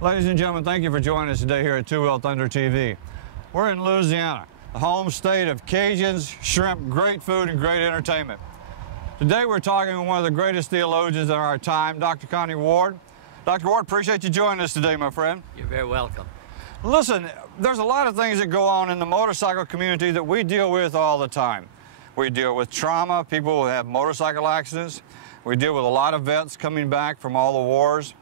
Ladies and gentlemen, thank you for joining us today here at Two Wheel Thunder TV. We're in Louisiana, the home state of Cajuns, shrimp, great food, and great entertainment. Today we're talking with one of the greatest theologians in our time, Dr. Connie Ward. Dr. Ward, appreciate you joining us today, my friend. You're very welcome. Listen, there's a lot of things that go on in the motorcycle community that we deal with all the time. We deal with trauma, people who have motorcycle accidents. We deal with a lot of vets coming back from all the wars.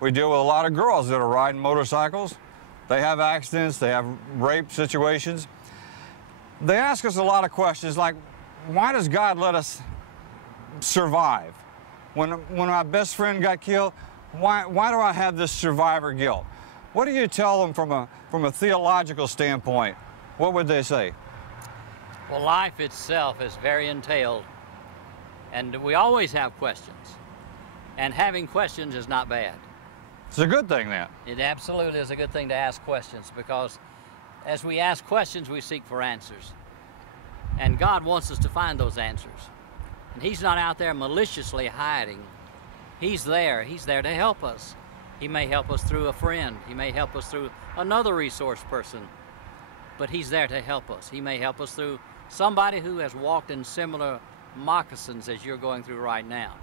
We deal with a lot of girls that are riding motorcycles. They have accidents, they have rape situations. They ask us a lot of questions like, why does God let us survive? When my best friend got killed, why do I have this survivor guilt? What do you tell them from a theological standpoint? What would they say? Well, life itself is very entailed, and we always have questions. And having questions is not bad. It's a good thing, then. It absolutely is a good thing to ask questions, because as we ask questions, we seek for answers. And God wants us to find those answers. And He's not out there maliciously hiding. He's there to help us. He may help us through a friend. He may help us through another resource person. But He's there to help us. He may help us through somebody who has walked in similar moccasins as you're going through right now.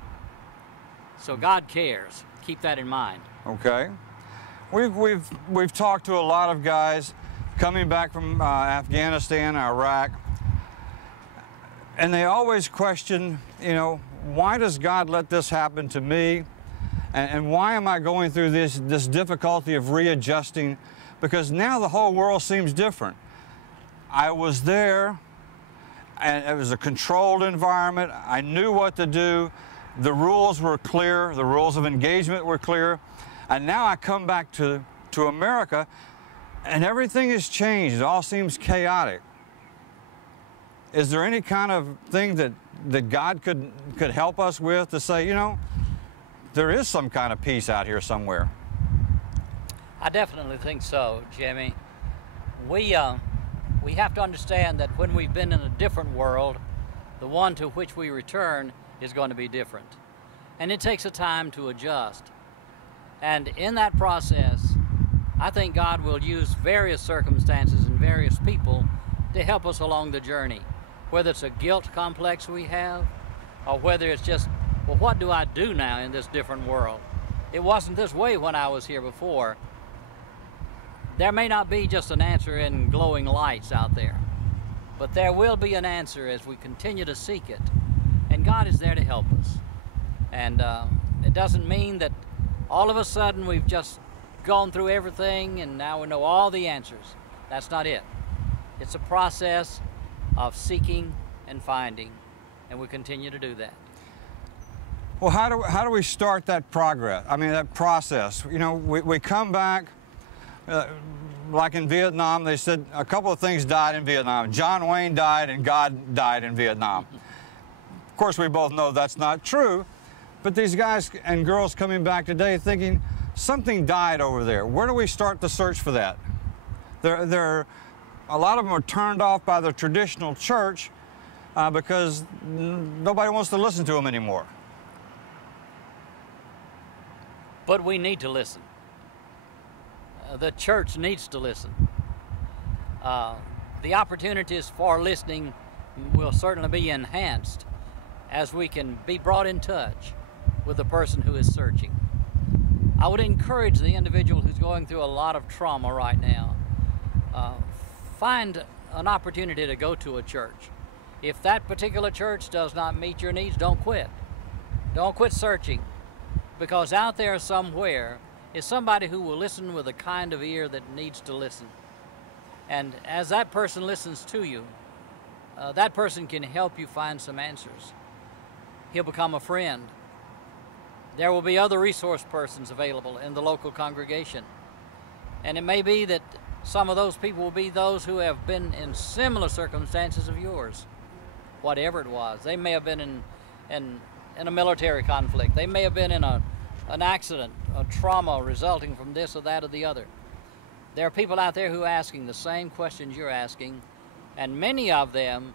So God cares. Keep that in mind. Okay. We've talked to a lot of guys coming back from Afghanistan, Iraq, and they always question, you know, why does God let this happen to me? And why am I going through this difficulty of readjusting? Because now the whole world seems different. I was there, and it was a controlled environment. I knew what to do. The rules were clear. The rules of engagement were clear. And now I come back to America, and everything has changed. It all seems chaotic. Is there any kind of thing that God could help us with to say, you know, there is some kind of peace out here somewhere? I definitely think so, Jimmy. We have to understand that when we've been in a different world, the one to which we return is going to be different. And it takes a time to adjust. And in that process, I think God will use various circumstances and various people to help us along the journey. Whether it's a guilt complex we have, or whether it's just, well, what do I do now in this different world? It wasn't this way when I was here before. There may not be just an answer in glowing lights out there, but there will be an answer as we continue to seek it. And God is there to help us. And it doesn't mean that all of a sudden we've just gone through everything and now we know all the answers. That's not it. It's a process of seeking and finding, and we continue to do that. Well, how do we start that progress? I mean, that process. You know, we come back, like in Vietnam, they said a couple of things died in Vietnam. John Wayne died and God died in Vietnam. Of course, we both know that's not true, but these guys and girls coming back today thinking something died over there. Where do we start the search for that? A lot of them are turned off by the traditional church because nobody wants to listen to them anymore. But we need to listen. The church needs to listen. The opportunities for listening will certainly be enhanced as we can be brought in touch with the person who is searching. I would encourage the individual who's going through a lot of trauma right now, find an opportunity to go to a church. If that particular church does not meet your needs, don't quit. Don't quit searching, because out there somewhere is somebody who will listen with the kind of ear that needs to listen. And as that person listens to you, that person can help you find some answers. He'll become a friend. There will be other resource persons available in the local congregation. And it may be that some of those people will be those who have been in similar circumstances of yours, whatever it was. They may have been in a military conflict. They may have been in an accident, a trauma resulting from this or that or the other. There are people out there who are asking the same questions you're asking, and many of them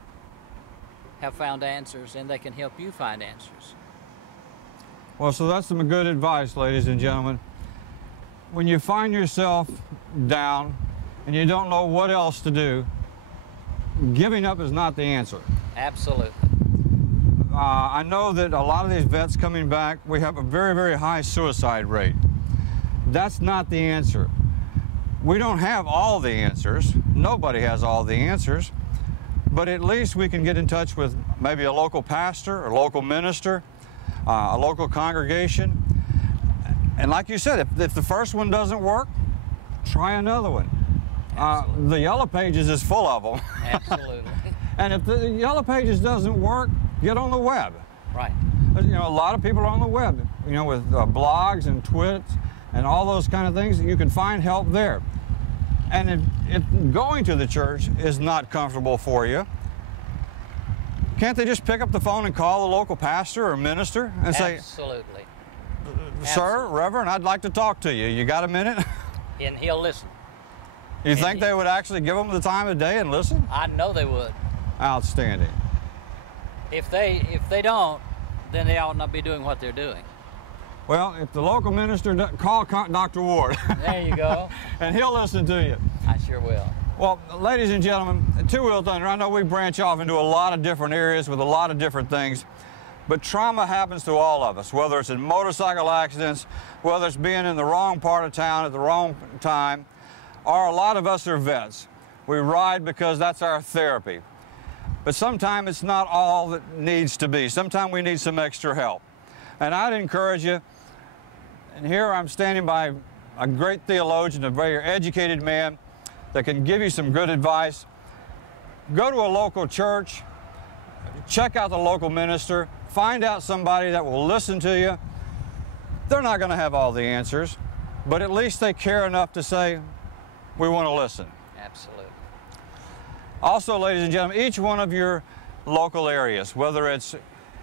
have found answers, and they can help you find answers. Well, so that's some good advice, ladies and gentlemen. when you find yourself down and you don't know what else to do, giving up is not the answer. Absolutely. I know that a lot of these vets coming back, we have a very, very high suicide rate. That's not the answer. We don't have all the answers. Nobody has all the answers. But at least we can get in touch with maybe a local pastor, a local minister, a local congregation. And like you said, if the first one doesn't work, try another one. The Yellow Pages is full of them. Absolutely. And if the Yellow Pages doesn't work, get on the web. Right. You know, a lot of people are on the web, you know, with blogs and twits and all those kind of things. You can find help there. And if going to the church is not comfortable for you, can't they just pick up the phone and call the local pastor or minister and say, Absolutely. Sir, Reverend, I'd like to talk to you. You got a minute? And he'll listen. You think they would actually give them the time of day and listen? I know they would. Outstanding. If they don't, then they ought not be doing what they're doing. Well, if the local minister, call Dr. Ward. There you go. And he'll listen to you. I sure will. Well, ladies and gentlemen, Two Wheel Thunder, I know we branch off into a lot of different areas with a lot of different things, but trauma happens to all of us, whether it's in motorcycle accidents, whether it's being in the wrong part of town at the wrong time, or a lot of us are vets. We ride because that's our therapy. But sometimes it's not all that needs to be. Sometimes we need some extra help. And I'd encourage you, and here I'm standing by a great theologian, a very educated man that can give you some good advice. Go to a local church, check out the local minister, find out somebody that will listen to you. They're not going to have all the answers, but at least they care enough to say, we want to listen. Absolutely. Also, ladies and gentlemen, each one of your local areas, whether it's,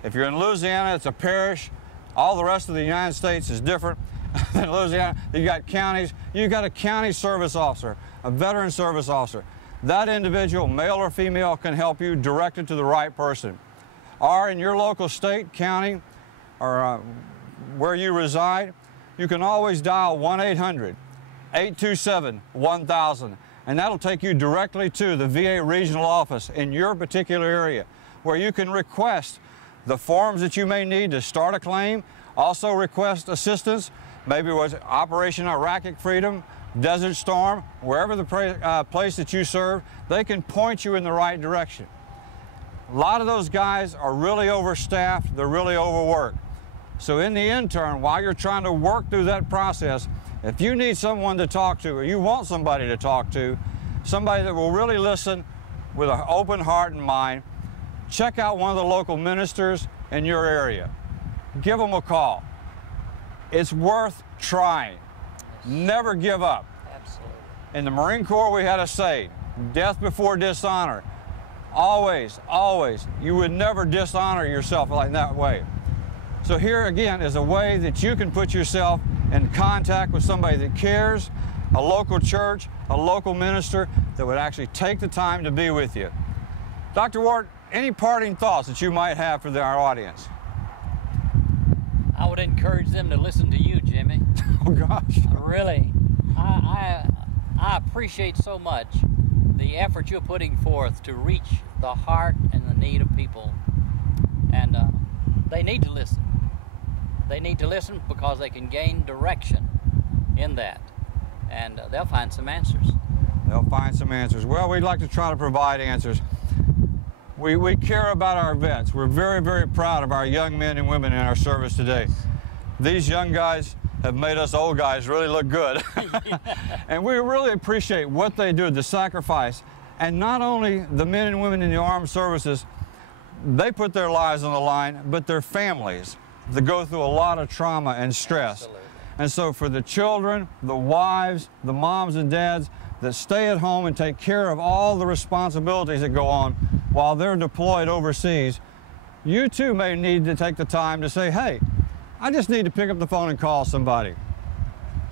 if you're in Louisiana, it's a parish. All the rest of the United States is different than Louisiana. You got counties. You got a county service officer, a veteran service officer. That individual, male or female, can help you direct it to the right person. Or in your local state, county, or where you reside, you can always dial 1-800-827-1000. And that'll take you directly to the VA regional office in your particular area, where you can request the forms that you may need to start a claim, also request assistance, maybe it was Operation Iraqi Freedom, Desert Storm, wherever the place that you serve, they can point you in the right direction. A lot of those guys are really overstaffed, they're really overworked. So in the intern, while you're trying to work through that process, if you need someone to talk to, or you want somebody to talk to, somebody that will really listen with an open heart and mind, check out one of the local ministers in your area. Give them a call. It's worth trying. Never give up. Absolutely. In the Marine Corps, we had a saying, death before dishonor. Always, always. You would never dishonor yourself like that way. So here again is a way that you can put yourself in contact with somebody that cares, a local church, a local minister that would actually take the time to be with you. Dr. Ward, any parting thoughts that you might have for our audience? I would encourage them to listen to you, Jimmy. Oh, gosh. Really. I appreciate so much the effort you're putting forth to reach the heart and the need of people. And they need to listen. They need to listen because they can gain direction in that. And they'll find some answers. They'll find some answers. Well, we'd like to try to provide answers. We care about our vets. We're very, very proud of our young men and women in our service today. These young guys have made us old guys really look good. And we really appreciate what they do, the sacrifice. And not only the men and women in the armed services, they put their lives on the line, but their families that go through a lot of trauma and stress. Absolutely. And so for the children, the wives, the moms and dads that stay at home and take care of all the responsibilities that go on while they're deployed overseas, you too may need to take the time to say, hey, I just need to pick up the phone and call somebody.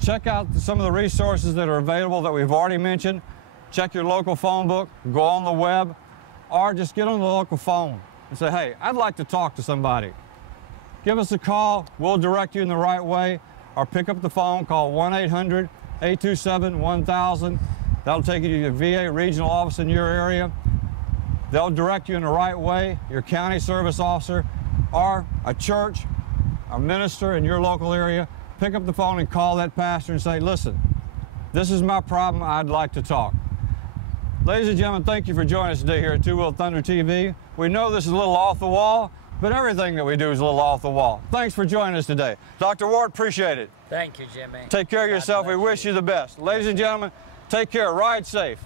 Check out some of the resources that are available that we've already mentioned. Check your local phone book, go on the web, or just get on the local phone and say, hey, I'd like to talk to somebody. Give us a call, we'll direct you in the right way, or pick up the phone, call 1-800-827-1000. That'll take you to your VA regional office in your area. They'll direct you in the right way, your county service officer, or a church, a minister in your local area. Pick up the phone and call that pastor and say, listen, this is my problem, I'd like to talk. Ladies and gentlemen, thank you for joining us today here at Two Wheel Thunder TV. We know this is a little off the wall, but everything that we do is a little off the wall. Thanks for joining us today. Dr. Ward, appreciate it. Thank you, Jimmy. Take care of yourself. We wish you the best. Ladies and gentlemen, take care. Ride safe.